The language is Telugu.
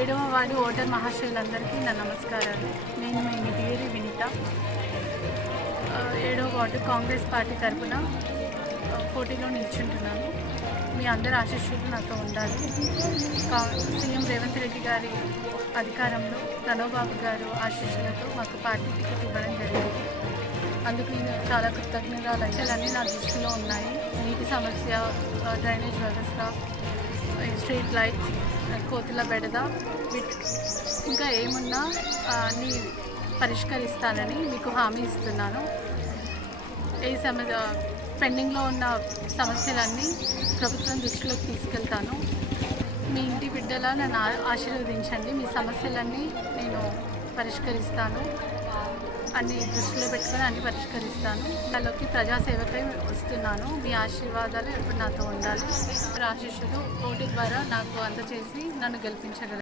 ఏడవ వార్డు ఓటర్ మహాశయులందరికీ నా నమస్కారాలు. నేను మీ మితివేరి వినిత. ఏడవ వార్డు కాంగ్రెస్ పార్టీ తరఫున పోటీలో నిల్చుంటున్నాను. మీ అందరి ఆశీస్సులు నాతో ఉండాలి. సీఎం రేవంత్ రెడ్డి గారి అధికారంలో ధనోబాబు గారు ఆశీస్సులతో మాకు పార్టీ టికెట్ ఇవ్వడం జరిగింది. అందుకు నేను చాలా కృతజ్ఞతలు. అన్నీ నా దృష్టిలో ఉన్నాయి. నీటి సమస్య, డ్రైనేజ్ వ్యవస్థ, స్ట్రీట్ లైట్స్, కోతుల బెడద, ఇంకా ఏమున్నా అన్నీ పరిష్కరిస్తానని మీకు హామీ ఇస్తున్నాను. పెండింగ్లో ఉన్న సమస్యలన్నీ ప్రభుత్వం దృష్టిలోకి తీసుకెళ్తాను. మీ ఇంటి బిడ్డలా నన్ను ఆశీర్వదించండి. మీ సమస్యలన్నీ నేను పరిష్కరిస్తాను. అన్ని దృష్టిలో పెట్టుకొని అన్ని పరిష్కరిస్తాను. దానిలోకి ప్రజాసేవకై వస్తున్నాను. మీ ఆశీర్వాదాలు ఎప్పుడు నాతో ఉండాలి. ఆశీస్సులు ఓటు ద్వారా నాకు అందజేసి నన్ను గెలిపించగలరు.